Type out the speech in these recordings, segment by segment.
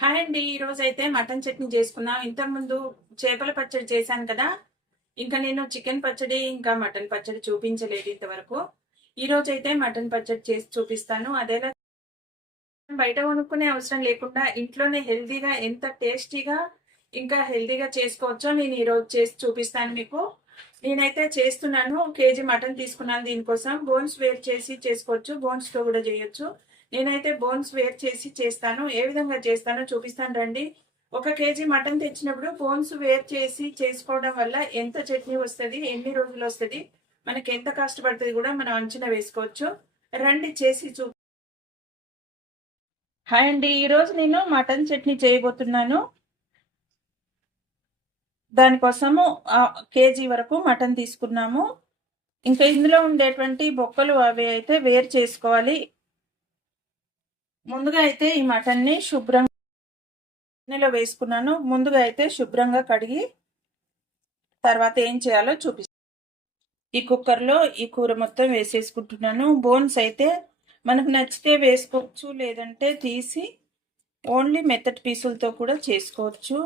Hi అండి. ఈరోజు అయితే మటన్ చట్నీ చేసుకున్నాం ఇంతకుముందు చేపల పచ్చడి చేశాను కదా. ఇంకా నేను చికెన్ పచ్చడి ఇంకా మటన్ పచ్చడి చూపించలేదు ఇంతవరకు. ఈరోజు అయితే మటన్ పచ్చడి చేసి చూపిస్తాను. అదేలా బయట కొనుక్కునే అవసరం లేకుండా ఇంట్లోనే హెల్తీగా ఎంత టేస్టీగా ఇంకా హెల్తీగా చేసుకోవచ్చో నేను ఈరోజు చేసి చూపిస్తాను మీకు. నేనైతే చేస్తున్నాను. కేజీ మటన్ తీసుకున్నాను దీనికోసం. బోన్స్ వేర్ చేసి చేసుకోవచ్చు. బోన్స్తో కూడా చేయొచ్చు. నేనైతే బోన్స్ వేర్ చేసి చేస్తాను ఏ విధంగా చేస్తానో చూపిస్తాను రండి. ఒక కేజీ మటన్ తెచ్చినప్పుడు బోన్స్ వేర్ చేసి చేసుకోవడం వల్ల ఎంత చట్నీ వస్తుంది ఎన్ని రోజులు వస్తుంది మనకి ఎంత కష్టపడుతుంది కూడా మనం అంచనా వేసుకోవచ్చు. రండి చేసి చూ హాయ్ అండి ఈరోజు నేను మటన్ చట్నీ చేయబోతున్నాను. దానికోసము కేజీ వరకు మటన్ తీసుకున్నాము. ఇంకా ఇందులో ఉండేటువంటి బొక్కలు అవి అయితే వేరు చేసుకోవాలి. ముందుగా అయితే ఈ మటన్ని శుభ్రంగా గిన్నెలో వేసుకున్నాను. ముందుగా అయితే శుభ్రంగా కడిగి తర్వాత ఏం చేయాలో చూపిస్తాను ఈ కుక్కర్లో ఈ కూర మొత్తం వేసేసుకుంటున్నాను. బోన్స్ అయితే మనకు నచ్చితే వేసుకోవచ్చు లేదంటే తీసి ఓన్లీ మెత్తటి పీసులతో కూడా చేసుకోవచ్చు.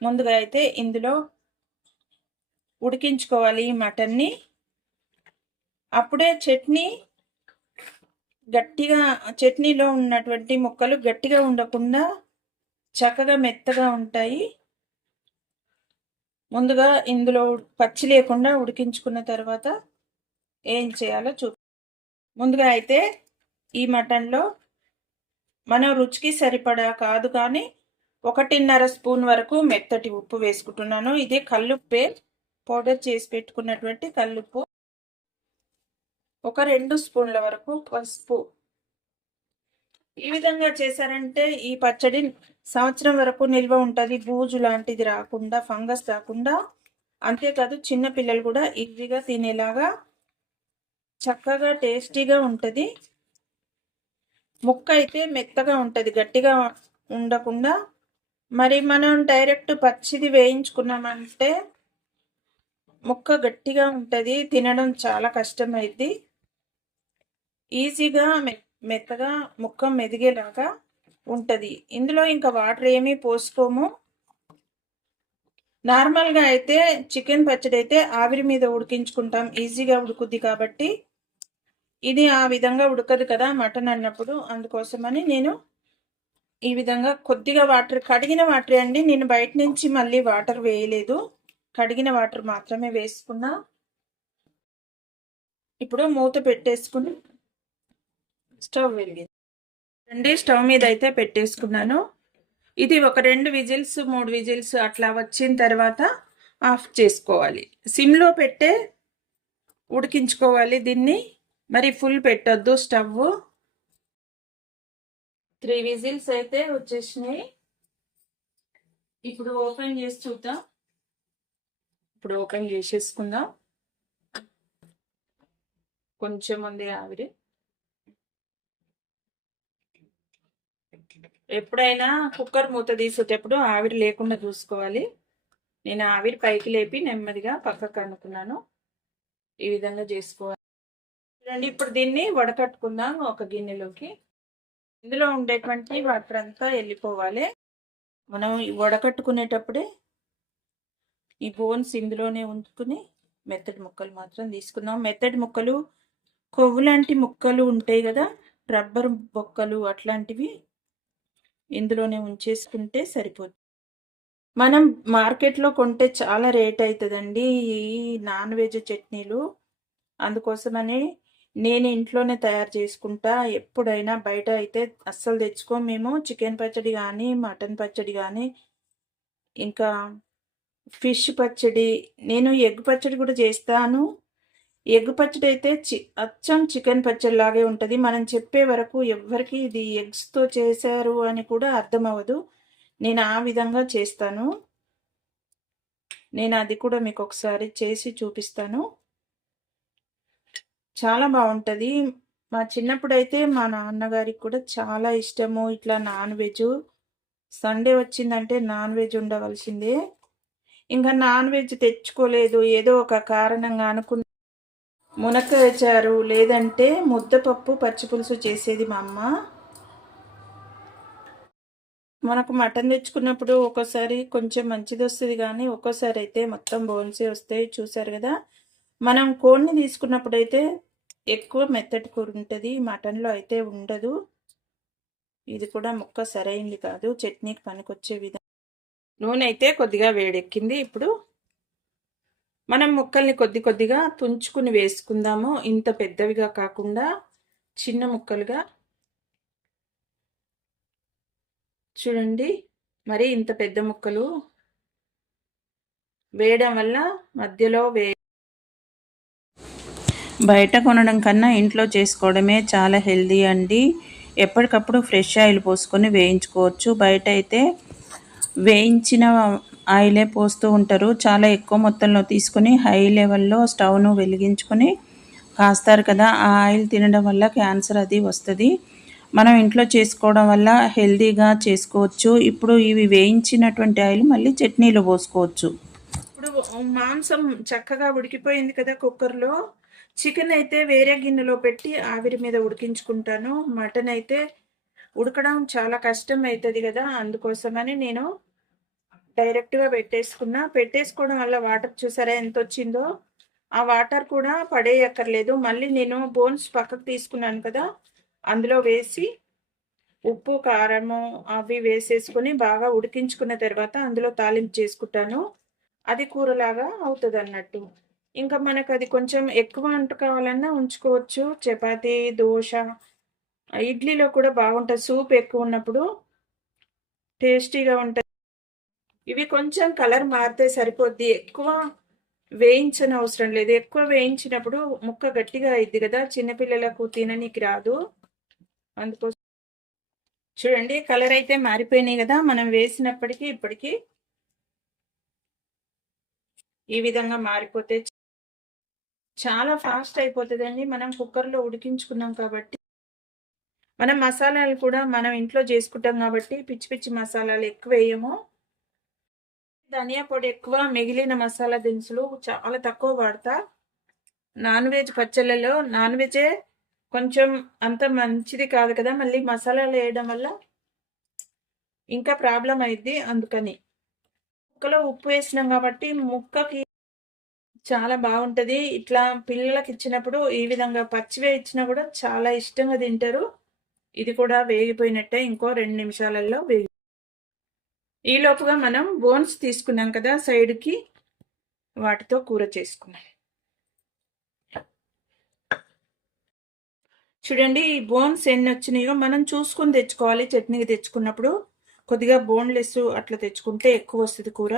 ముందుగా అయితే ఇందులో ఉడికించుకోవాలి ఈ మటన్ని. అప్పుడే చట్నీ గట్టిగా చట్నీలో ఉన్నటువంటి ముక్కలు గట్టిగా ఉండకుండా చక్కగా మెత్తగా ఉంటాయి. ముందుగా ఇందులో పచ్చి లేకుండా ఉడికించుకున్న తర్వాత ఏం చేయాలో చూ ముందుగా అయితే ఈ మటన్లో మనం రుచికి సరిపడా కాదు కానీ ఒకటిన్నర స్పూన్ వరకు మెత్తటి ఉప్పు వేసుకుంటున్నాను. ఇది కల్లుప్పే పౌడర్ చేసి పెట్టుకున్నటువంటి కల్లుప్పు. ఒక రెండు స్పూన్ల వరకు పసుపు. ఈ విధంగా చేశారంటే ఈ పచ్చడి సంవత్సరం వరకు నిల్వ ఉంటుంది. బూజు లాంటిది రాకుండా ఫంగస్ రాకుండా. అంతేకాదు చిన్నపిల్లలు కూడా ఈజీగా తినేలాగా చక్కగా టేస్టీగా ఉంటుంది. ముక్క అయితే మెత్తగా ఉంటుంది గట్టిగా ఉండకుండా. మరి మనం డైరెక్ట్ పచ్చిది వేయించుకున్నామంటే ముక్క గట్టిగా ఉంటుంది తినడం చాలా కష్టమైద్ది. ఈజీగా మెత్తగా ముక్క మెదిగేలాగా ఉంటుంది. ఇందులో ఇంకా వాటర్ ఏమీ పోసుకోము. నార్మల్గా అయితే చికెన్ పచ్చడి అయితే ఆవిరి మీద ఉడికించుకుంటాం. ఈజీగా ఉడుకుద్ది కాబట్టి. ఇది ఆ విధంగా ఉడకదు కదా మటన్ అన్నప్పుడు. అందుకోసమని నేను ఈ విధంగా కొద్దిగా వాటర్ కడిగిన వాటర్ అండి. నేను బయట నుంచి మళ్ళీ వాటర్ వేయలేదు. కడిగిన వాటర్ మాత్రమే వేసుకున్నా. ఇప్పుడు మూత పెట్టేసుకుని స్టవ్ వెలిగింది రండి స్టవ్ మీద అయితే పెట్టేసుకున్నాను. ఇది ఒక రెండు విజిల్స్ మూడు విజిల్స్ అట్లా వచ్చిన తర్వాత ఆఫ్ చేసుకోవాలి. సిమ్లో పెట్టే ఉడికించుకోవాలి దీన్ని. మరి ఫుల్ పెట్టొద్దు స్టవ్. త్రీ విజిల్స్ అయితే వచ్చేసినాయి. ఇప్పుడు ఓపెన్ చేసి చూద్దాం. ఇప్పుడు ఓపెన్ చేసేసుకుందాం. కొంచెం ఉంది ఆవిరి. ఎప్పుడైనా కుక్కర్ మూత తీసేటప్పుడు ఆవిరి లేకుండా చూసుకోవాలి. నేను ఆవిరి పైకి లేపి నెమ్మదిగా పక్కకు అనుకున్నాను ఈ విధంగా చేసుకోవాలి. చూడండి ఇప్పుడు దీన్ని వడకట్టుకుందాం ఒక గిన్నెలోకి. ఇందులో ఉండేటువంటి వాటర్ అంతా వెళ్ళిపోవాలి. మనం వడకట్టుకునేటప్పుడే ఈ బోన్స్ ఇందులోనే ఉంచుకుని మెత్తడి ముక్కలు మాత్రం తీసుకుందాం. మెత్తడి ముక్కలు కొవ్వు లాంటి ముక్కలు ఉంటాయి కదా రబ్బర్ బొక్కలు అట్లాంటివి ఇందులోనే ఉంచేసుకుంటే సరిపోతుంది. మనం మార్కెట్లో కొంటే చాలా రేట్ అవుతుందండి ఈ నాన్ వెజ్ చట్నీలు. అందుకోసమని నేను ఇంట్లోనే తయారు చేసుకుంటా. ఎప్పుడైనా బయట అయితే అస్సలు తెచ్చుకో మేము చికెన్ పచ్చడి కానీ మటన్ పచ్చడి కానీ ఇంకా ఫిష్ పచ్చడి. నేను ఎగ్ పచ్చడి కూడా చేస్తాను. ఎగ్ పచ్చడి అయితే చి అచ్చం చికెన్ పచ్చడిలాగే ఉంటుంది. మనం చెప్పే వరకు ఎవ్వరికి ఇది ఎగ్స్తో చేశారు అని కూడా అర్థం అవ్వదు నేను ఆ విధంగా చేస్తాను. నేను అది కూడా మీకు ఒకసారి చేసి చూపిస్తాను. చాలా బాగుంటుంది. మా చిన్నప్పుడు అయితే మా నాన్నగారికి కూడా చాలా ఇష్టము. ఇట్లా నాన్ వెజ్. సండే వచ్చిందంటే నాన్ వెజ్ ఉండవలసిందే. ఇంకా నాన్ వెజ్ తెచ్చుకోలేదు. ఏదో ఒక కారణంగా అనుకున్న మునక్కాయ చారు లేదంటే ముద్దపప్పు పచ్చిపులుసు చేసేది మా అమ్మ. మనకు మటన్ తెచ్చుకున్నప్పుడు ఒక్కోసారి కొంచెం మంచిది వస్తుంది కానీ ఒక్కోసారి అయితే మొత్తం బోన్సే వస్తాయి. చూసారు కదా? మనం కోడిని తీసుకున్నప్పుడు అయితే ఎక్కువ మెత్తటి కూర ఉంటుంది మటన్లో అయితే ఉండదు. ఇది కూడా ముక్క సరైంది కాదు చట్నీకి పనికొచ్చే విధంగా. నూనె అయితే కొద్దిగా వేడెక్కింది. ఇప్పుడు మనం ముక్కల్ని కొద్ది కొద్దిగా తుంచుకుని వేసుకుందాము. ఇంత పెద్దవిగా కాకుండా చిన్న ముక్కలుగా. చూడండి మరి ఇంత పెద్ద ముక్కలు వేయడం వల్ల మధ్యలో వే బయట కొనడం కన్నా ఇంట్లో చేసుకోవడమే చాలా హెల్దీ అండి. ఎప్పటికప్పుడు ఫ్రెష్ ఆయిల్ పోసుకొని వేయించుకోవచ్చు. బయట అయితే వేయించిన ఆయిలే పోస్తూ ఉంటారు. చాలా ఎక్కువ మొత్తంలో తీసుకొని హై లెవెల్లో స్టవ్ను వెలిగించుకొని కాస్తారు కదా ఆ ఆయిల్ తినడం వల్ల క్యాన్సర్ అది వస్తుంది. మనం ఇంట్లో చేసుకోవడం వల్ల హెల్తీగా చేసుకోవచ్చు. ఇప్పుడు ఇవి వేయించినటువంటి ఆయిల్ మళ్ళీ చట్నీలో పోసుకోవచ్చు. ఇప్పుడు మాంసం చక్కగా ఉడికిపోయింది కదా కుక్కర్లో. చికెన్ అయితే వేరే గిన్నెలో పెట్టి ఆవిరి మీద ఉడికించుకుంటాను. మటన్ అయితే ఉడకడం చాలా కష్టం అవుతుంది కదా అందుకోసమని నేను డైరెక్ట్గా పెట్టేసుకున్నా పెట్టేసుకోవడం వల్ల వాటర్ చూసారా ఎంత వచ్చిందో ఆ వాటర్ కూడా పడేయక్కర్లేదు. మళ్ళీ నేను బోన్స్ పక్కకు తీసుకున్నాను కదా అందులో వేసి ఉప్పు కారము అవి వేసేసుకొని బాగా ఉడికించుకున్న తర్వాత అందులో తాలింపు చేసుకుంటాను. అది కూరలాగా అవుతుంది అన్నట్టు ఇంకా మనకు అది కొంచెం ఎక్కువ అంట కావాలన్నా ఉంచుకోవచ్చు. చపాతి దోశ ఇడ్లీలో కూడా బాగుంటుంది. సూప్ ఎక్కువ ఉన్నప్పుడు టేస్టీగా ఉంటుంది. ఇవి కొంచెం కలర్ మారితే సరిపోద్ది. ఎక్కువ వేయించిన అవసరం లేదు. ఎక్కువ వేయించినప్పుడు ముక్క గట్టిగా అయింది కదా చిన్నపిల్లలకు తిననీకి రాదు. అందుకోసం చూడండి కలర్ అయితే మారిపోయినాయి కదా మనం వేసినప్పటికీ ఇప్పటికీ ఈ విధంగా మారిపోతే చాలా ఫాస్ట్ అయిపోతుందండి. మనం కుక్కర్లో ఉడికించుకున్నాం కాబట్టి మనం మసాలాలు కూడా మనం ఇంట్లో చేసుకుంటాం కాబట్టి పిచ్చి పిచ్చి మసాలాలు ఎక్కువ వేయము. ధనియా పొడి ఎక్కువ మిగిలిన మసాలా దినుసులు చాలా తక్కువ వాడతా. నాన్ వెజ్ పచ్చళ్ళలో నాన్ వెజే కొంచెం అంత మంచిది కాదు కదా మళ్ళీ మసాలాలు వేయడం వల్ల ఇంకా ప్రాబ్లం అయింది అందుకని. ముక్కలో ఉప్పు వేసినాం కాబట్టి ముక్కకి చాలా బాగుంటుంది. ఇట్లా పిల్లలకి ఇచ్చినప్పుడు ఈ విధంగా పచ్చివే ఇచ్చినా కూడా చాలా ఇష్టంగా తింటారు. ఇది కూడా వేగిపోయినట్టే ఇంకో రెండు నిమిషాలలో వేగి ఈ లోపుగా మనం బోన్స్ తీసుకున్నాం కదా సైడ్కి వాటితో కూర చేసుకున్నాం. చూడండి ఈ బోన్స్ ఎన్ని వచ్చినాయో మనం చూసుకొని తెచ్చుకోవాలి. చట్నీకి తెచ్చుకున్నప్పుడు కొద్దిగా బోన్లెస్ అట్లా తెచ్చుకుంటే ఎక్కువ వస్తుంది కూర.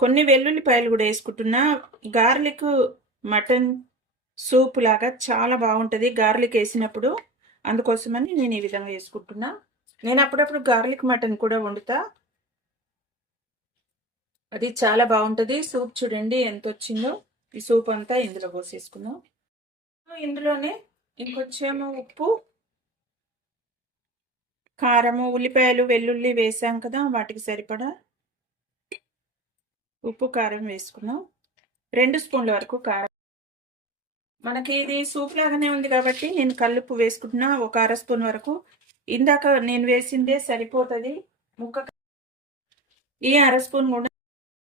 కొన్ని వెల్లుల్లిపాయలు కూడా వేసుకుంటున్నా. గార్లిక్ మటన్ సూప్ లాగా చాలా బాగుంటుంది. గార్లిక్ వేసినప్పుడు అందుకోసమని నేను ఈ విధంగా వేసుకుంటున్నా. నేను అప్పుడప్పుడు గార్లిక్ మటన్ కూడా వండుతా. అది చాలా బాగుంటుంది. సూప్ చూడండి ఎంత వచ్చిందో ఈ సూప్ అంతా ఇందులో పోసేసుకుందాం. ఇందులోనే ఇంకొచ్చేమో ఉప్పు కారము ఉల్లిపాయలు వెల్లుల్లి వేసాం కదా వాటికి సరిపడా ఉప్పు కారం వేసుకున్నాం రెండు స్పూన్ల వరకు కారం. మనకి ఇది సూప్ లాగానే ఉంది కాబట్టి నేను కల్లుప్పు వేసుకుంటున్నా. ఒక అర స్పూన్ వరకు ఇందాక నేను వేసిందే సరిపోతుంది. ముక్క ఈ అర స్పూన్ కూడా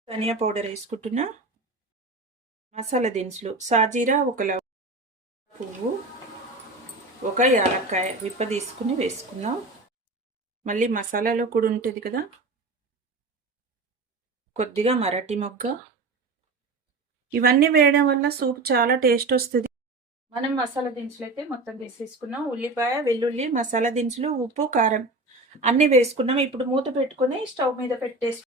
ధనియా పౌడర్ వేసుకుంటున్నా. మసాలా దినుసులు సాజీరా ఒక పువ్వు ఒక యాలక్కాయ విప్ప తీసుకుని వేసుకుందాం. మళ్ళీ మసాలాలో కూడా ఉంటుంది కదా. కొద్దిగా మరాఠీ మొగ్గ ఇవన్నీ వేయడం వల్ల సూప్ చాలా టేస్ట్ వస్తుంది. మనం మసాలా దినుసులు అయితే మొత్తం వేసేసుకున్నాం. ఉల్లిపాయ వెల్లుల్లి మసాలా దినుసులు ఉప్పు కారం అన్నీ వేసుకున్నాం. ఇప్పుడు మూత పెట్టుకొని స్టవ్ మీద పెట్టేసి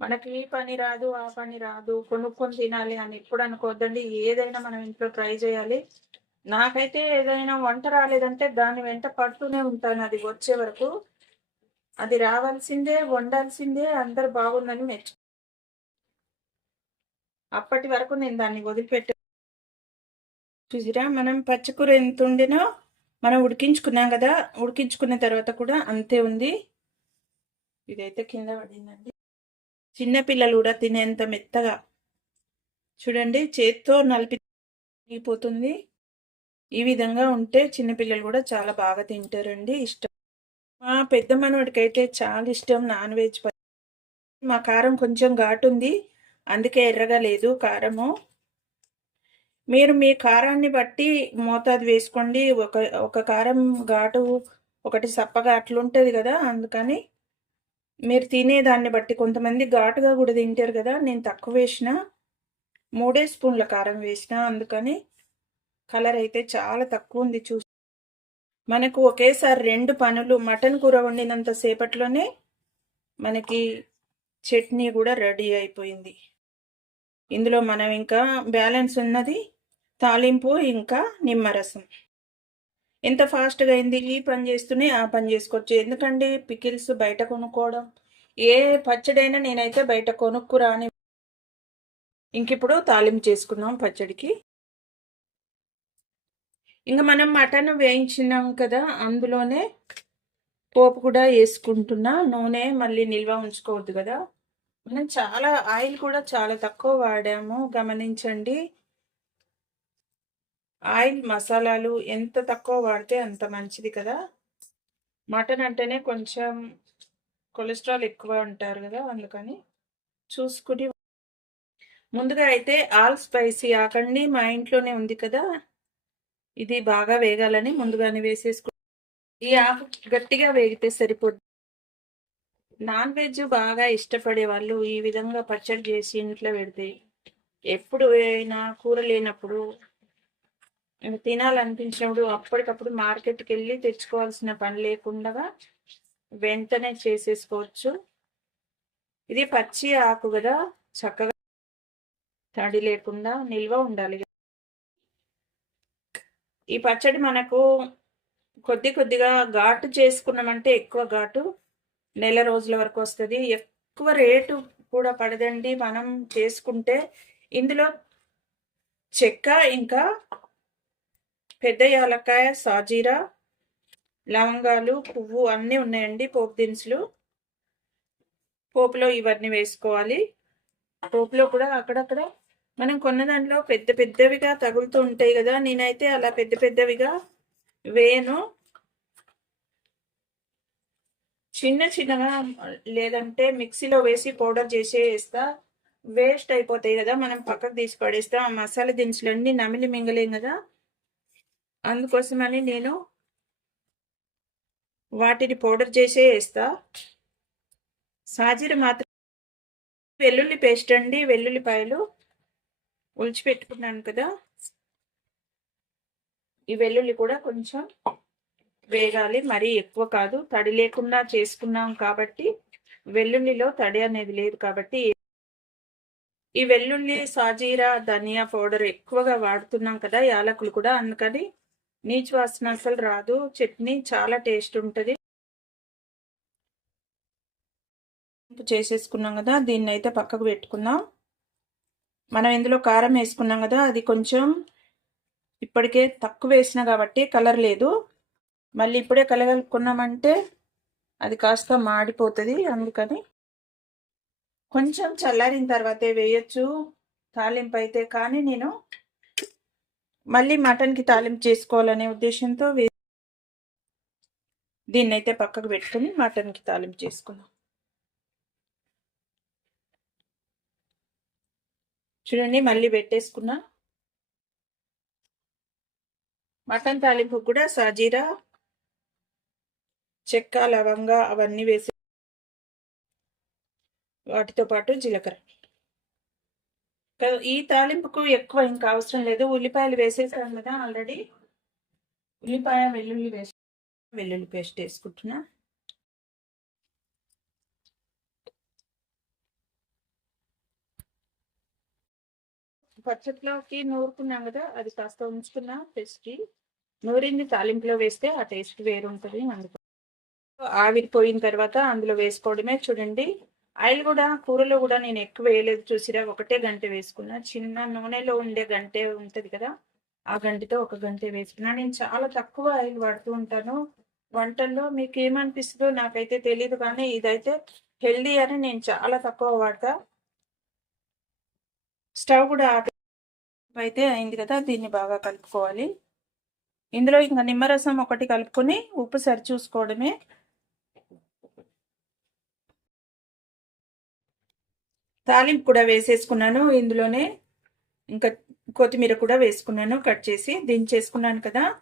మనకి ఈ పని రాదు ఆ పని రాదు కొనుక్కొని తినాలి అని ఎప్పుడు అనుకోవద్దండి. ఏదైనా మనం ఇంట్లో ట్రై చేయాలి. నాకైతే ఏదైనా వంట రాలేదంటే దాని వెంట పడుతూనే ఉంటాను. అది వచ్చే వరకు అది రావాల్సిందే వండాల్సిందే అందరు బాగుందని మెచ్చు అప్పటి వరకు నేను దాన్ని వదిలిపెట్ట చూసిరా? మనం పచ్చకూర ఎంత ఉండినో మనం ఉడికించుకున్నాం కదా ఉడికించుకున్న తర్వాత కూడా అంతే ఉంది. ఇదైతే కింద పడిందండి. చిన్నపిల్లలు కూడా తినేంత మెత్తగా. చూడండి చేత్తో నలిపి పోతుంది. ఈ విధంగా ఉంటే చిన్నపిల్లలు కూడా చాలా బాగా తింటారండి. ఇష్టం. మా పెద్ద మనవాడికైతే చాలా ఇష్టం నాన్ వెజ్ మా కారం కొంచెం ఘాటు ఉంది. అందుకే ఎర్రగా లేదు కారము. మీరు మీ కారాన్ని బట్టి మోతాదు వేసుకోండి. ఒక ఒక కారం ఘాటు ఒకటి సప్పగా అట్లుంటుంది కదా అందుకని మీరు తినేదాన్ని బట్టి. కొంతమంది ఘాటుగా కూడా తింటారు కదా నేను తక్కువ వేసిన మూడే స్పూన్ల కారం వేసిన అందుకని కలర్ అయితే చాలా తక్కువ ఉంది చూ మనకు ఒకేసారి రెండు పనులు మటన్ కూర వండినంత సేపట్లోనే మనకి చట్నీ కూడా రెడీ అయిపోయింది. ఇందులో మనం ఇంకా బ్యాలెన్స్ ఉన్నది తాలింపు ఇంకా నిమ్మరసం. ఎంత ఫాస్ట్గా అయింది ఈ పని చేస్తూనే ఆ పని చేసుకోవచ్చు ఎందుకండి పికిల్స్ బయట కొనుక్కోవడం? ఏ పచ్చడైనా నేనైతే బయట కొనుక్కురాని ఇంక ఇప్పుడు తాలింపు చేసుకున్నాం పచ్చడికి. ఇంకా మనం మటన్ వేయించినాం కదా అందులోనే పోపు కూడా వేసుకుంటున్నా. నూనె మళ్ళీ నిల్వ ఉంచుకోవద్దు కదా. మనం చాలా ఆయిల్ కూడా చాలా తక్కువ వాడాము గమనించండి. ఆయిల్ మసాలాలు ఎంత తక్కువ వాడితే అంత మంచిది కదా. మటన్ అంటేనే కొంచెం కొలెస్ట్రాల్ ఎక్కువ ఉంటారు కదా అందుకని చూసుకుని ముందుగా అయితే ఆల్ స్పైసీ ఆకండి మా ఇంట్లోనే ఉంది కదా. ఇది బాగా వేగాలని ముందుగానే వేసేసుకు ఈ ఆకు గట్టిగా వేగితే సరిపోద్ది నాన్ వెజ్ బాగా ఇష్టపడే వాళ్ళు ఈ విధంగా పచ్చడి చేసి ఇంట్లో పెడితే ఎప్పుడు అయినా కూర లేనప్పుడు తినాలనిపించినప్పుడు అప్పటికప్పుడు మార్కెట్కి వెళ్ళి తెచ్చుకోవాల్సిన పని లేకుండా వెంటనే చేసేసుకోవచ్చు. ఇది పచ్చి ఆకు కదా చక్కగా తడి లేకుండా నిల్వ ఉండాలి ఈ పచ్చడి మనకు కొద్ది కొద్దిగా ఘాటు చేసుకున్నామంటే ఎక్కువ ఘాటు నెల రోజుల వరకు వస్తుంది. ఎక్కువ రేటు కూడా పడదండి మనం చేసుకుంటే. ఇందులో చెక్క ఇంకా పెద్ద యాలక్కాయ సాజీరా లవంగాలు పువ్వు అన్నీ ఉన్నాయండి పోపు దినుసులు. పోపులో ఇవన్నీ వేసుకోవాలి. పోపులో కూడా అక్కడక్కడ మనం కొన్న దాంట్లో పెద్ద పెద్దవిగా తగులుతూ ఉంటాయి కదా నేనైతే అలా పెద్ద పెద్దవిగా వేయను. చిన్న చిన్నగా లేదంటే మిక్సీలో వేసి పౌడర్ చేసేస్తా వేస్ట్ అయిపోతాయి కదా మనం పక్కకు తీసి పడేస్తాం. ఆ మసాలా దినుసులన్నీ నమిలి మింగలేం కదా. అందుకోసమని నేను వాటిని పౌడర్ చేసే వేస్తా. సాజీర మాత్రం వెల్లుల్లి పేస్ట్ అండి వెల్లుల్లిపాయలు ఉల్చిపెట్టుకున్నాను కదా. ఈ వెల్లుల్లి కూడా కొంచెం వేగాలి మరీ ఎక్కువ కాదు. తడి లేకుండా చేసుకున్నాం కాబట్టి వెల్లుల్లిలో తడి అనేది లేదు కాబట్టి ఈ వెల్లుల్లి సాజీరా ధనియా పౌడర్ ఎక్కువగా వాడుతున్నాం కదా యాలకులు కూడా. అందుకని నీచు వాసన అసలు రాదు. చట్నీ చాలా టేస్ట్ ఉంటుంది. చేసేసుకున్నాం కదా దీన్ని అయితే పక్కకు పెట్టుకుందాం. మనం ఇందులో కారం వేసుకున్నాం కదా అది కొంచెం ఇప్పటికే తక్కువ వేసిన కాబట్టి కలర్ లేదు. మళ్ళీ ఇప్పుడే కలగలుపుకున్నామంటే అది కాస్త మాడిపోతుంది అందుకని. కొంచెం చల్లారిన తర్వాతే వేయచ్చు. తాలింపు అయితే కానీ నేను మళ్ళీ మటన్కి తాలింపు చేసుకోవాలనే ఉద్దేశంతో వే దీన్ని అయితే పక్కకు పెట్టుకుని మటన్కి తాలింపు చేసుకుందాం. చూడండి మళ్ళీ పెట్టేసుకున్నా మటన్ తాలింపు కూడా సాజీరా చెక్క లవంగా అవన్నీ వేసి వాటితో పాటు జీలకర్ర. ఈ తాలింపుకు ఎక్కువ ఇంకా అవసరం లేదు. ఉల్లిపాయలు వేసేసాను కదా ఆల్రెడీ. ఉల్లిపాయ వెల్లుల్లి వేసి వెల్లుల్లి పేస్ట్ వేసుకుంటున్నా. పచ్చట్లోకి నూరుకున్నాం కదా అది కాస్త ఉంచుకున్నా పేస్ట్కి నూరింది తాలింపులో వేస్తే ఆ టేస్ట్ వేరుంటుంది అందుకు. ఆవిరిపోయిన తర్వాత అందులో వేసుకోవడమే చూడండి. ఆయిల్ కూడా కూరలో కూడా నేను ఎక్కువ వేయలేదు చూసిరా. ఒకటే గంట వేసుకున్నా. చిన్న నూనెలో ఉండే గంటే ఉంటుంది కదా ఆ గంటతో ఒక గంట వేసుకున్నా. నేను చాలా తక్కువ ఆయిల్ వాడుతూ ఉంటాను. వంటల్లో మీకు ఏమనిపిస్తుందో నాకైతే తెలియదు కానీ ఇదైతే హెల్దీ అని నేను చాలా తక్కువ వాడతా. స్టవ్ కూడా అయితే అయింది కదా దీన్ని బాగా కలుపుకోవాలి. ఇందులో ఇంకా నిమ్మరసం ఒకటి కలుపుకొని ఉప్పు సరి చూసుకోవడమే. తాలింపు కూడా వేసేసుకున్నాను. ఇందులోనే ఇంకా కొత్తిమీర కూడా వేసుకున్నాను కట్ చేసి దించేసుకున్నాను కదా.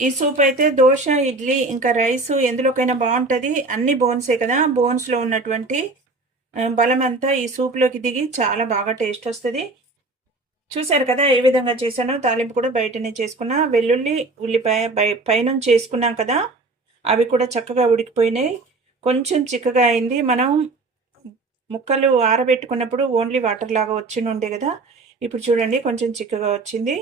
ఈ సూప్ అయితే దోశ ఇడ్లీ ఇంకా రైస్ ఎందులోకైనా బాగుంటుంది. అన్ని బోన్సే కదా. బోన్స్లో ఉన్నటువంటి బలం అంతా ఈ సూప్లోకి దిగి చాలా బాగా టేస్ట్ వస్తుంది. చూసారు కదా ఏ విధంగా చేశానో? తాలింపు కూడా బయటనే చేసుకున్నా. వెల్లుల్లి ఉల్లిపాయ పైన చేసుకున్నాం కదా. అవి కూడా చక్కగా ఉడికిపోయినాయి. కొంచెం చిక్కగా అయింది. మనం ముక్కలు ఆరబెట్టుకున్నప్పుడు ఓన్లీ వాటర్ లాగా వచ్చి ఉండే కదా. ఇప్పుడు చూడండి కొంచెం చిక్కగా వచ్చింది.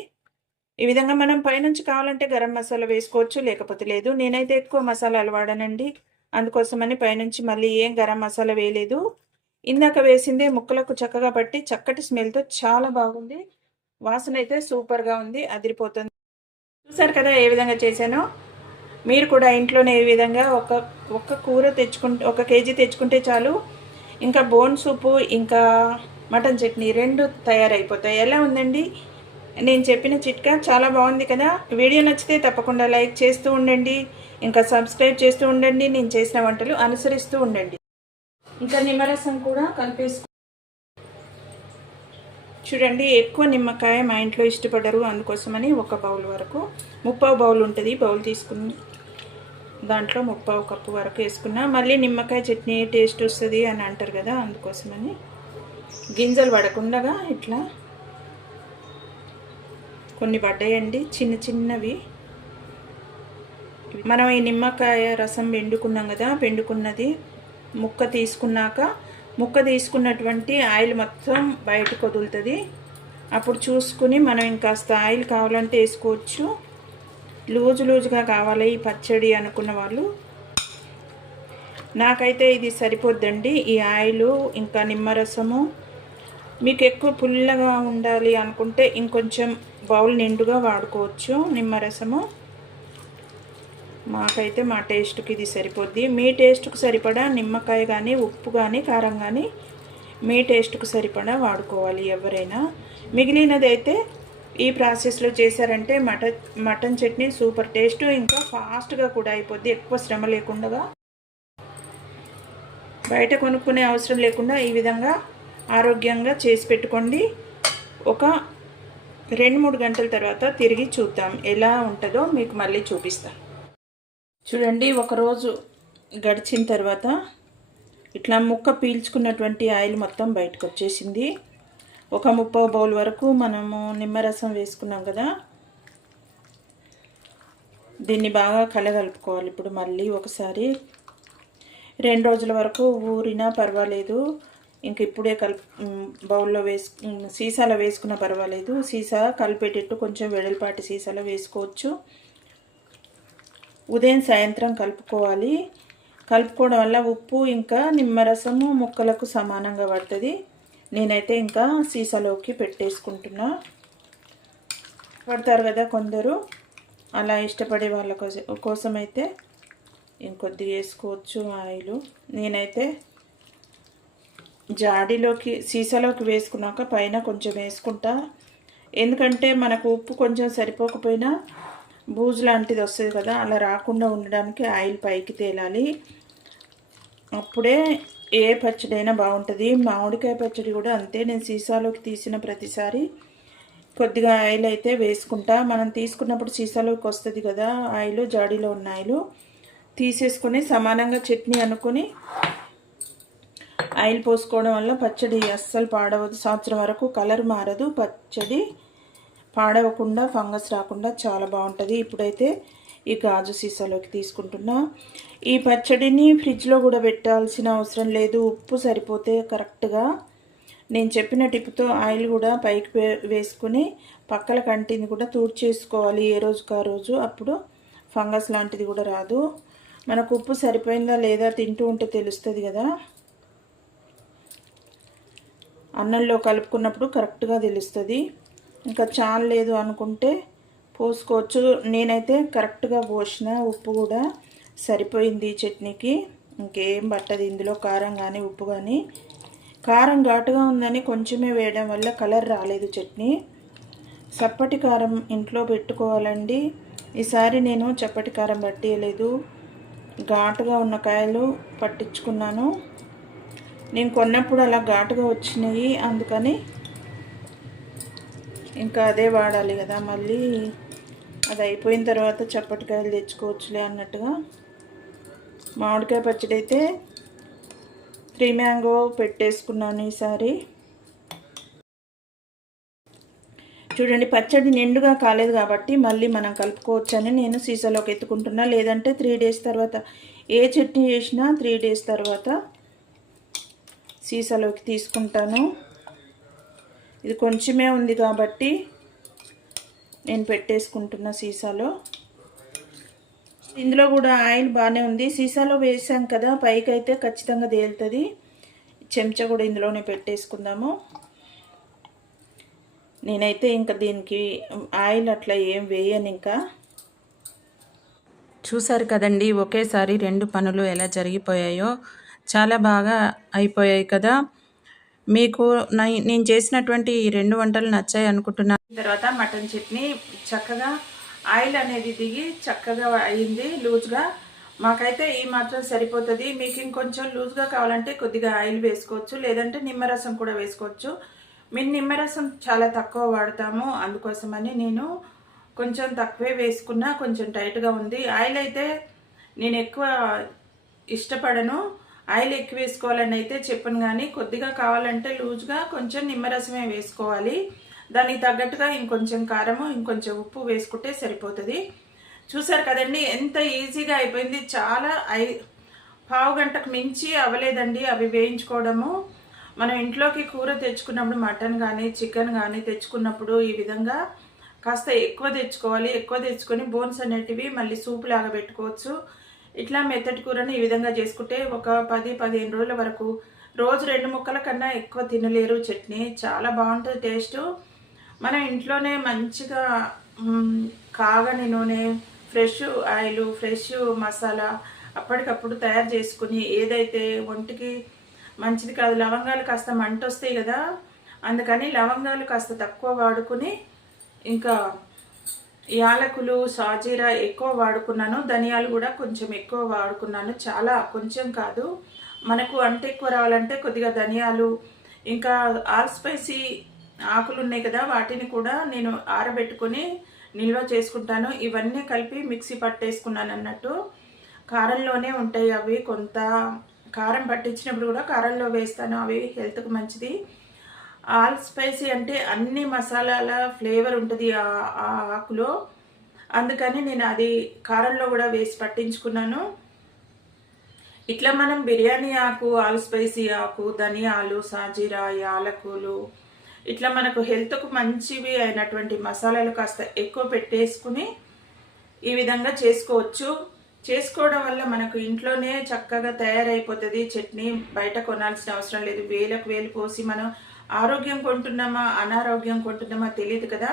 ఈ విధంగా మనం పైనుంచి కావాలంటే గరం మసాలా వేసుకోవచ్చు లేకపోతే లేదు. నేనైతే ఎక్కువ మసాలాలు వాడానండి అందుకోసమని పైనుంచి మళ్ళీ ఏం గరం మసాలా వేయలేదు. ఇందాక వేసిందే ముక్కలకు చక్కగా పట్టి చక్కటి స్మెల్తో చాలా బాగుంది. వాసన అయితే సూపర్గా ఉంది అదిరిపోతుంది. చూసారు కదా ఏ విధంగా చేశానో? మీరు కూడా ఇంట్లోనే ఏ విధంగా ఒక ఒక్క కూర తెచ్చుకుంటే ఒక కేజీ తెచ్చుకుంటే చాలు. ఇంకా బోన్ సూపు ఇంకా మటన్ చట్నీ రెండు తయారైపోతాయి. ఎలా ఉందండి? నేను చెప్పిన చిట్కా చాలా బాగుంది కదా? వీడియో నచ్చితే తప్పకుండా లైక్ చేస్తూ ఉండండి. ఇంకా సబ్స్క్రైబ్ చేస్తూ ఉండండి. నేను చేసిన వంటలు అనుసరిస్తూ ఉండండి. ఇంకా నిమ్మరసం కూడా కలిపేసుకు చూడండి ఎక్కువ నిమ్మకాయ మా ఇంట్లో ఇష్టపడరు. అందుకోసమని ఒక బౌల్ వరకు ముప్పావు బౌల్ ఉంటుంది. బౌల్ తీసుకుని దాంట్లో ముప్పావు కప్పు వరకు వేసుకున్నా. మళ్ళీ నిమ్మకాయ చట్నీ టేస్ట్ వస్తుంది అని అంటారు కదా అందుకోసమని. గింజలు పడకుండా ఇట్లా కొన్ని పడ్డాయండి చిన్న చిన్నవి. మనం ఈ నిమ్మకాయ రసం పెండుకున్నాం కదా పెండుకున్నది ముక్క తీసుకున్నాక ముక్క తీసుకున్నటువంటి ఆయిల్ మొత్తం బయటకు వదులుతుంది. అప్పుడు చూసుకుని మనం ఇంకాస్త ఆయిల్ కావాలంటే వేసుకోవచ్చు. లూజు లూజుగా కావాలి ఈ పచ్చడి అనుకున్న వాళ్ళు. నాకైతే ఇది సరిపోద్దండి. ఈ ఆయిల్ ఇంకా నిమ్మరసము. మీకు ఎక్కువ పుల్లగా ఉండాలి అనుకుంటే ఇంకొంచెం బౌల్ నిండుగా వాడుకోవచ్చు నిమ్మరసము. మాకైతే మా టేస్ట్కి ఇది సరిపోద్ది. మీ టేస్ట్కి సరిపడా నిమ్మకాయ కానీ ఉప్పు కానీ కారం కానీ మీ టేస్ట్కు సరిపడా వాడుకోవాలి ఎవరైనా. మిగిలినది అయితే ఈ ప్రాసెస్లో చేశారంటే mutton mutton chutney super taste ఇంకా ఫాస్ట్గా కూడా అయిపోద్ది. ఎక్కువ శ్రమ లేకుండా బయట కొనుక్కునే అవసరం లేకుండా ఈ విధంగా ఆరోగ్యంగా చేసి పెట్టుకోండి. ఒక రెండు మూడు గంటల తర్వాత తిరిగి చూద్దాం. ఎలా ఉంటుందో మీకు మళ్ళీ చూపిస్తాం. చూడండి ఒకరోజు గడిచిన తర్వాత ఇట్లా ముక్క పీల్చుకున్నటువంటి ఆయిల్ మొత్తం బయటకు వచ్చేసింది. ఒక ముప్పో బౌల్ వరకు మనము నిమ్మరసం వేసుకున్నాం కదా. దీన్ని బాగా కలగలుపుకోవాలి. ఇప్పుడు మళ్ళీ ఒకసారి రెండు రోజుల వరకు ఊరినా పర్వాలేదు. ఇంక ఇప్పుడే కల్ బౌల్లో వేసు సీసాలో వేసుకున్నా పర్వాలేదు. సీసా కలిపేటట్టు కొంచెం వెడల్పాటి సీసాలో వేసుకోవచ్చు. ఉదయం సాయంత్రం కలుపుకోవాలి. కలుపుకోవడం వల్ల ఉప్పు ఇంకా నిమ్మరసము ముక్కలకు సమానంగా పడుతుంది. నేనైతే ఇంకా సీసాలోకి పెట్టేసుకుంటున్నా. పడతారు కదా కొందరు. అలా ఇష్టపడే వాళ్ళ కోసం అయితే ఇంకొద్ది వేసుకోవచ్చు ఆయిల్. నేనైతే జాడీలోకి సీసాలోకి వేసుకున్నాక పైన కొంచెం వేసుకుంటా. ఎందుకంటే మనకు ఉప్పు కొంచెం సరిపోకపోయినా బూజు లాంటిది వస్తుంది కదా అలా రాకుండా ఉండడానికి ఆయిల్ పైకి తేలాలి. అప్పుడే ఏ పచ్చడి అయినా బాగుంటుంది. మామిడికాయ పచ్చడి కూడా అంతే. నేను సీసాలోకి తీసిన ప్రతిసారి కొద్దిగా ఆయిల్ అయితే వేసుకుంటా. మనం తీసుకున్నప్పుడు సీసాలోకి వస్తుంది కదా ఆయిల్ జాడీలో ఉన్న ఆయిల్ తీసేసుకొని సమానంగా చట్నీ అనుకొని ఆయిల్ పోసుకోవడం వల్ల పచ్చడి అస్సలు పాడవదు. సంవత్సరం వరకు కలర్ మారదు. పచ్చడి పాడవకుండా ఫంగస్ రాకుండా చాలా బాగుంటుంది. ఇప్పుడైతే ఈ గాజు సీసాలోకి తీసుకుంటున్నా. ఈ పచ్చడిని ఫ్రిడ్జ్లో కూడా పెట్టాల్సిన అవసరం లేదు. ఉప్పు సరిపోతే కరెక్ట్గా. నేను చెప్పిన టిప్తో ఆయిల్ కూడా పైకి వేసుకుని పక్కల కంటిని కూడా తూడ్చేసుకోవాలి ఏ రోజుకు ఆ రోజు. అప్పుడు ఫంగస్ లాంటిది కూడా రాదు. మనకు ఉప్పు సరిపోయిందా లేదా తింటూ ఉంటే తెలుస్తుంది కదా. అన్నంలో కలుపుకున్నప్పుడు కరెక్ట్గా తెలుస్తుంది. ఇంకా చాలలేదు అనుకుంటే పోసుకోవచ్చు. నేనైతే కరెక్ట్గా పోసిన ఉప్పు కూడా సరిపోయింది చట్నీకి. ఇంకేం పట్టదు ఇందులో కారం కానీ ఉప్పు కానీ కారం ఘాటుగా ఉందని కొంచెమే వేయడం వల్ల కలర్ రాలేదు చట్నీ. చప్పటి కారం ఇంట్లో పెట్టుకోవాలండి. ఈసారి నేను చప్పటి కారం పట్టియలేదు. ఘాటుగా ఉన్న కాయలు పట్టించుకున్నాను. నేను కొన్నప్పుడు అలా ఘాటుగా వచ్చినాయి. అందుకని ఇంకా అదే వాడాలి కదా మళ్ళీ. అది అయిపోయిన తర్వాత చప్పటికాయలు తెచ్చుకోవచ్చులే అన్నట్టుగా. మామిడికాయ పచ్చడి అయితే త్రీ మ్యాంగో పెట్టేసుకున్నాను ఈసారి. చూడండి పచ్చడి నిండుగా కాలేదు కాబట్టి మళ్ళీ మనం కలుపుకోవచ్చని నేను సీసాలోకి ఎత్తుకుంటున్నా. లేదంటే త్రీ డేస్ తర్వాత ఏ చట్నీ చేసినా త్రీ డేస్ తర్వాత సీసాలోకి తీసుకుంటాను. ఇది కొంచెమే ఉంది కాబట్టి నేను పెట్టేసుకుంటున్న సీసాలో. ఇందులో కూడా ఆయిల్ బాగానే ఉంది. సీసాలో వేసాం కదా పైకి అయితే ఖచ్చితంగా తేలుతుంది. చెంచా కూడా ఇందులోనే పెట్టేసుకుందాము. నేనైతే ఇంకా దీనికి ఆయిల్ అట్లా ఏం వేయను ఇంకా. చూశారు కదండి ఒకేసారి రెండు పనులు ఎలా జరిగిపోయాయో. చాలా బాగా అయిపోయాయి కదా. మీకు నై- నేను చేసినటువంటి ఈ రెండు వంటలు నచ్చాయి అనుకుంటున్నాను తర్వాత మటన్ చట్నీ చక్కగా ఆయిల్ అనేది దిగి చక్కగా అయింది లూజ్గా. మాకైతే ఈ మాత్రం సరిపోతుంది. మీకు ఇంకొంచెం లూజ్గా కావాలంటే కొద్దిగా ఆయిల్ వేసుకోవచ్చు లేదంటే నిమ్మరసం కూడా వేసుకోవచ్చు. మేము నిమ్మరసం చాలా తక్కువ వాడతాము అందుకోసమని నేను కొంచెం తక్కువే వేసుకున్నా కొంచెం టైట్గా ఉంది. ఆయిల్ అయితే నేను ఎక్కువ ఇష్టపడను. ఆయిల్ ఎక్కువ వేసుకోవాలని అయితే చెప్పను కానీ కొద్దిగా కావాలంటే లూజ్గా కొంచెం నిమ్మరసమే వేసుకోవాలి. దానికి తగ్గట్టుగా ఇంకొంచెం కారము ఇంకొంచెం ఉప్పు వేసుకుంటే సరిపోతుంది. చూసారు కదండి ఎంత ఈజీగా అయిపోయింది. చాలా ఐ పావు గంటకు మించి అవ్వలేదండి అవి వేయించుకోవడము. మనం ఇంట్లోకి కూర తెచ్చుకున్నప్పుడు మటన్ కానీ చికెన్ కానీ తెచ్చుకున్నప్పుడు ఈ విధంగా కాస్త ఎక్కువ తెచ్చుకోవాలి. ఎక్కువ తెచ్చుకొని బోన్స్ అనేటివి మళ్ళీ సూప్ లాగా పెట్టుకోవచ్చు. ఇట్లా మెత్తటి కూరని ఈ విధంగా చేసుకుంటే ఒక పది పదిహేను రోజుల వరకు రోజు రెండు ముక్కల కన్నా ఎక్కువ తినలేరు చట్నీ. చాలా బాగుంటుంది టేస్ట్. మనం ఇంట్లోనే మంచిగా కాగని నూనె ఫ్రెష్ ఆయిల్ ఫ్రెష్ మసాలా అప్పటికప్పుడు తయారు చేసుకుని ఏదైతే ఒంటికి మంచిది కాదు లవంగాలు కాస్త మంట వస్తాయి కదా అందుకని లవంగాలు కాస్త తక్కువ వాడుకుని ఇంకా యాలకులు సాజీరా ఎక్కువ వాడుకున్నాను. ధనియాలు కూడా కొంచెం ఎక్కువ వాడుకున్నాను. చాలా కొంచెం కాదు. మనకు అంట ఎక్కువ రావాలంటే కొద్దిగా ధనియాలు ఇంకా ఆల్ స్పైసీ ఆకులు ఉన్నాయి కదా వాటిని కూడా నేను ఆరబెట్టుకొని నిల్వ చేసుకుంటాను. ఇవన్నీ కలిపి మిక్సీ పట్టేసుకున్నాను అన్నట్టు. కారంలోనే ఉంటాయి అవి. కొంత కారం పట్టించినప్పుడు కూడా కారంలో వేస్తాను. అవి హెల్త్కు మంచిది. ఆల్ స్పైసీ అంటే అన్ని మసాలాల ఫ్లేవర్ ఉంటుంది ఆ ఆకులో. అందుకని నేను అది కారంలో కూడా వేసి పట్టించుకున్నాను. ఇట్లా మనం బిర్యానీ ఆకు ఆల్ స్పైసీ ఆకు ధనియాలు సాజీరా యాలకులు ఇట్లా మనకు హెల్త్కు మంచివి అయినటువంటి మసాలాలు కాస్త ఎక్కువ పెట్టేసుకుని ఈ విధంగా చేసుకోవచ్చు. చేసుకోవడం వల్ల మనకు ఇంట్లోనే చక్కగా తయారైపోతుంది. చట్నీ బయట కొనాల్సిన అవసరం లేదు. వేలకు వేలు పోసి మనం ఆరోగ్యం కొంటున్నామా అనారోగ్యం కొంటున్నామా తెలియదు కదా.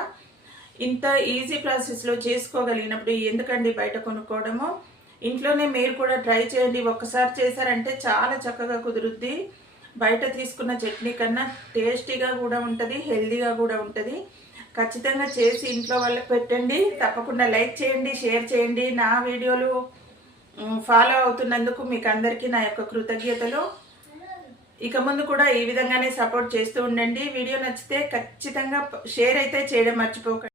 ఇంత ఈజీ ప్రాసెస్లో చేసుకోగలిగినప్పుడు ఎందుకండి బయట కొనుక్కోవడము? ఇంట్లోనే మీరు కూడా ట్రై చేయండి. ఒక్కసారి చేశారంటే చాలా చక్కగా కుదురుద్ది. బయట తీసుకున్న చట్నీ కన్నా టేస్టీగా కూడా ఉంటుంది హెల్దీగా కూడా ఉంటుంది. ఖచ్చితంగా చేసి ఇంట్లో వాళ్ళకి పెట్టండి. తప్పకుండా లైక్ చేయండి షేర్ చేయండి. నా వీడియోలు ఫాలో అవుతున్నందుకు మీకు అందరికీ నా యొక్క కృతజ్ఞతలు. ఇక ముందు కూడా ఈ విధంగానే సపోర్ట్ చేస్తూ ఉండండి. వీడియో నచ్చితే ఖచ్చితంగా షేర్ అయితే చేయడం మర్చిపోకండి.